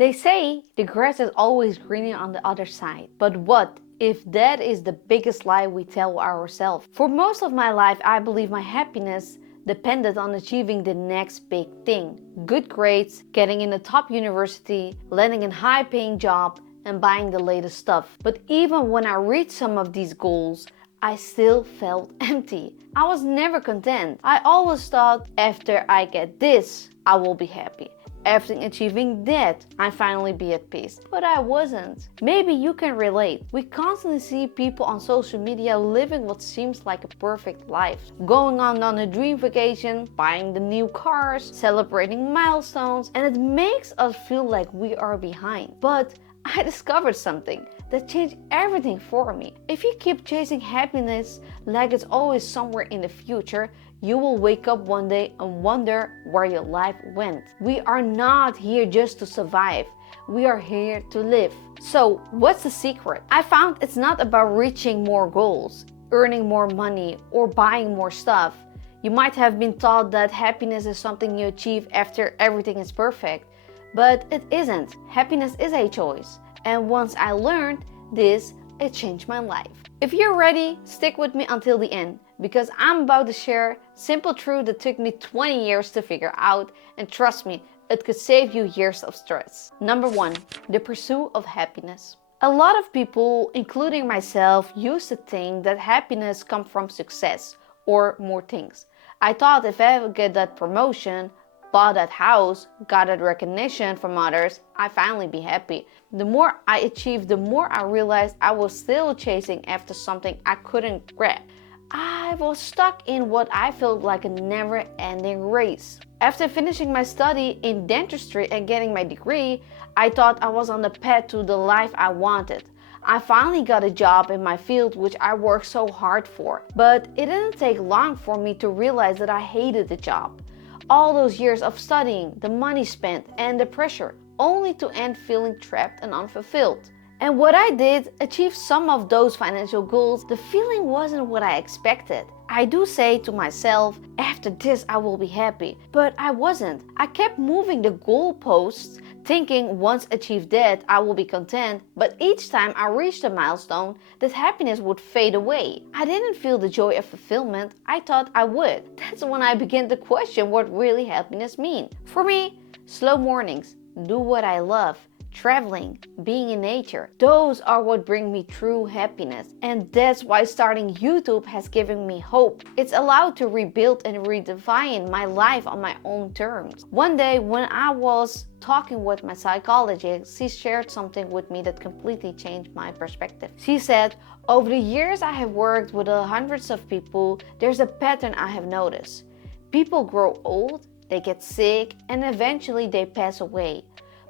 They say the grass is always greener on the other side. But what if that is the biggest lie we tell ourselves? For most of my life, I believe my happiness depended on achieving the next big thing. Good grades, getting in a top university, landing in a high-paying job, and buying the latest stuff. But even when I reached some of these goals, I still felt empty. I was never content. I always thought, after I get this, I will be happy. After achieving that, I finally be at peace. But I wasn't. Maybe you can relate. We constantly see people on social media living what seems like a perfect life. Going on a dream vacation, buying the new cars, celebrating milestones, and it makes us feel like we are behind. But I discovered something that changed everything for me. If you keep chasing happiness like it's always somewhere in the future, you will wake up one day and wonder where your life went. We are not here just to survive. We are here to live. So, what's the secret? I found it's not about reaching more goals, earning more money, or buying more stuff. You might have been taught that happiness is something you achieve after everything is perfect. But it isn't. Happiness is a choice. And once I learned this, it changed my life. If you're ready, stick with me until the end, because I'm about to share simple truth that took me 20 years to figure out, and trust me, it could save you years of stress. Number 1, the pursuit of happiness. A lot of people, including myself, used to think that happiness comes from success or more things. I thought if I would get that promotion, bought that house, got that recognition from others, I'd finally be happy. The more I achieved, the more I realized I was still chasing after something I couldn't grab. I was stuck in what I felt like a never-ending race. After finishing my study in dentistry and getting my degree, I thought I was on the path to the life I wanted. I finally got a job in my field which I worked so hard for, but it didn't take long for me to realize that I hated the job. All those years of studying, the money spent, and the pressure, only to end feeling trapped and unfulfilled. And what I did, achieve some of those financial goals, the feeling wasn't what I expected. I do say to myself, after this I will be happy, but I wasn't. I kept moving the goalposts, thinking once achieved that I will be content, but each time I reached a milestone, that happiness would fade away. I didn't feel the joy of fulfillment I thought I would. That's when I began to question what really happiness means. For me, slow mornings, do what I love, traveling, being in nature, those are what bring me true happiness. And that's why starting YouTube has given me hope. It's allowed to rebuild and redefine my life on my own terms. One day when I was talking with my psychologist, she shared something with me that completely changed my perspective. She said, over the years I have worked with hundreds of people, there's a pattern I have noticed. People grow old, they get sick, and eventually they pass away.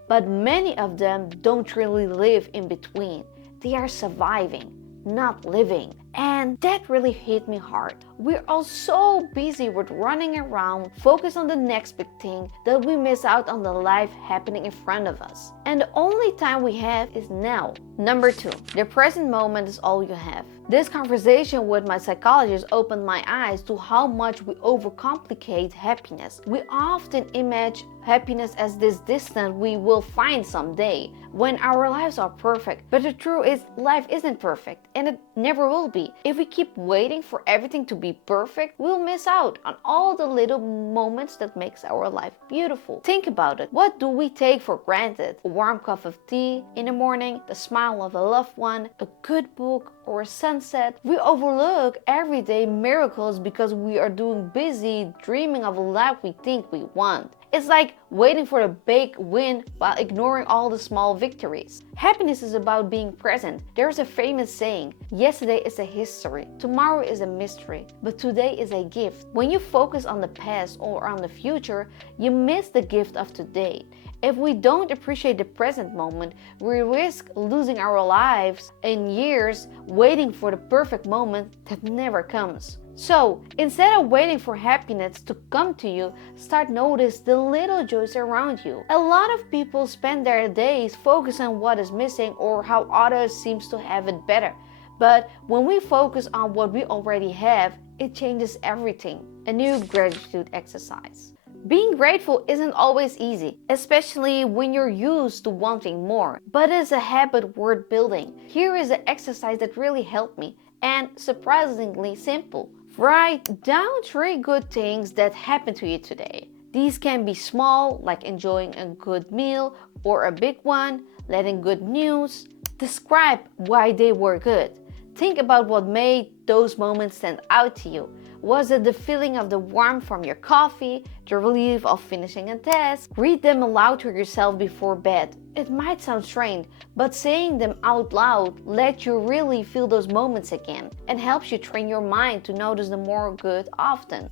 But many of them don't really live in between. They are surviving, not living. And that really hit me hard. We're all so busy with running around, focused on the next big thing, that we miss out on the life happening in front of us. And the only time we have is now. Number 2, the present moment is all you have. This conversation with my psychologist opened my eyes to how much we overcomplicate happiness. We often imagine happiness as this distant we will find someday, when our lives are perfect. But the truth is, life isn't perfect, and it never will be. If we keep waiting for everything to be perfect, we'll miss out on all the little moments that makes our life beautiful. Think about it. What do we take for granted? A warm cup of tea in the morning, the smile of a loved one, a good book, or a sunset. We overlook everyday miracles because we are doing busy dreaming of a life we think we want. It's like waiting for a big win while ignoring all the small victories. Happiness is about being present. There's a famous saying, yesterday is a history, tomorrow is a mystery, but today is a gift. When you focus on the past or on the future, you miss the gift of today. If we don't appreciate the present moment, we risk losing our lives and years waiting for the perfect moment that never comes. So, instead of waiting for happiness to come to you, start notice the little joys around you. A lot of people spend their days focused on what is missing or how others seems to have it better. But when we focus on what we already have, it changes everything. A new gratitude exercise. Being grateful isn't always easy, especially when you're used to wanting more, but it's a habit worth building. Here is an exercise that really helped me, and surprisingly simple. Write down 3 good things that happened to you today. These can be small, like enjoying a good meal, or a big one, letting good news. Describe why they were good. Think about what made those moments stand out to you. Was it the feeling of the warmth from your coffee, the relief of finishing a task? Read them aloud to yourself before bed. It might sound strange, but saying them out loud lets you really feel those moments again and helps you train your mind to notice the more good often.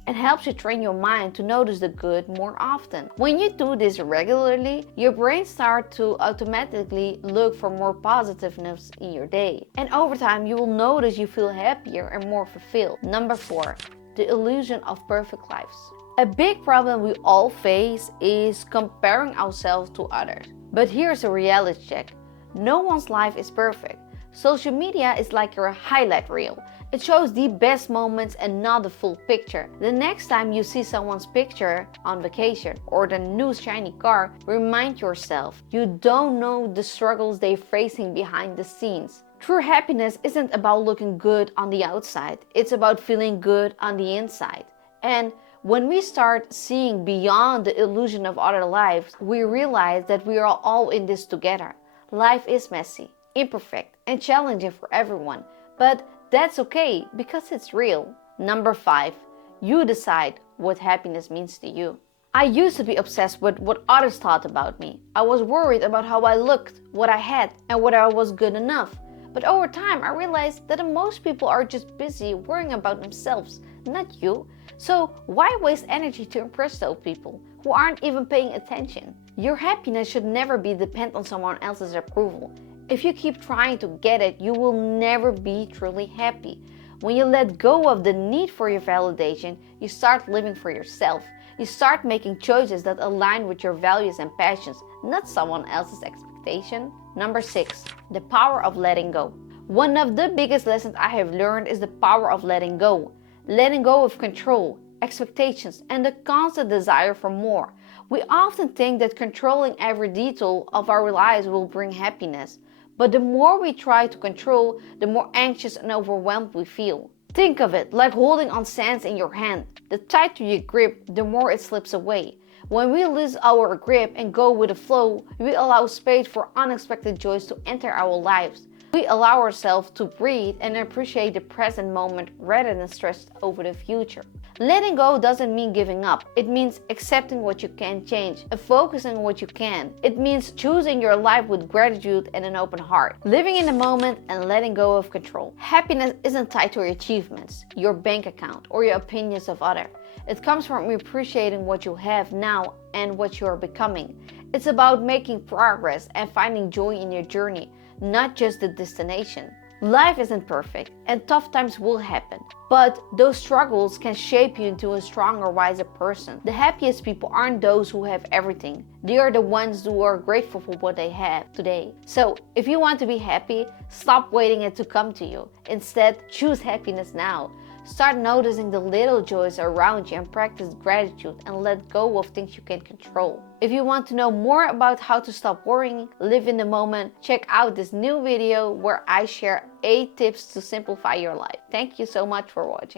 When you do this regularly, your brain starts to automatically look for more positiveness in your day. And over time, you will notice you feel happier and more fulfilled. Number 4. The illusion of perfect lives. A big problem we all face is comparing ourselves to others. But here's a reality check. No one's life is perfect. Social media is like your highlight reel. It shows the best moments and not the full picture. The next time you see someone's picture on vacation or the new shiny car, remind yourself you don't know the struggles they're facing behind the scenes. True happiness isn't about looking good on the outside, it's about feeling good on the inside. And when we start seeing beyond the illusion of other lives, we realize that we are all in this together. Life is messy, imperfect, and challenging for everyone, but that's okay because it's real. Number 5. You decide what happiness means to you. I used to be obsessed with what others thought about me. I was worried about how I looked, what I had, and whether I was good enough. But over time, I realized that most people are just busy worrying about themselves, not you. So why waste energy to impress those people who aren't even paying attention? Your happiness should never be dependent on someone else's approval. If you keep trying to get it, you will never be truly happy. When you let go of the need for your validation, you start living for yourself. You start making choices that align with your values and passions, not someone else's expectation. Number 6. The power of letting go. One of the biggest lessons I have learned is the power of letting go. Letting go of control, expectations, and the constant desire for more. We often think that controlling every detail of our lives will bring happiness. But the more we try to control, the more anxious and overwhelmed we feel. Think of it like holding on sands in your hand. The tighter you grip, the more it slips away. When we lose our grip and go with the flow, we allow space for unexpected joys to enter our lives. We allow ourselves to breathe and appreciate the present moment rather than stress over the future. Letting go doesn't mean giving up. It means accepting what you can change and focusing on what you can. It means choosing your life with gratitude and an open heart. Living in the moment and letting go of control. Happiness isn't tied to your achievements, your bank account, or your opinions of others. It comes from appreciating what you have now and what you are becoming. It's about making progress and finding joy in your journey, not just the destination. Life isn't perfect and tough times will happen, but those struggles can shape you into a stronger, wiser person. The happiest people aren't those who have everything. They are the ones who are grateful for what they have today. So if you want to be happy, stop waiting it to come to you. Instead, choose happiness now. Start noticing the little joys around you and practice gratitude and let go of things you can control. If you want to know more about how to stop worrying, live in the moment, check out this new video where I share 8 tips to simplify your life. Thank you so much for watching.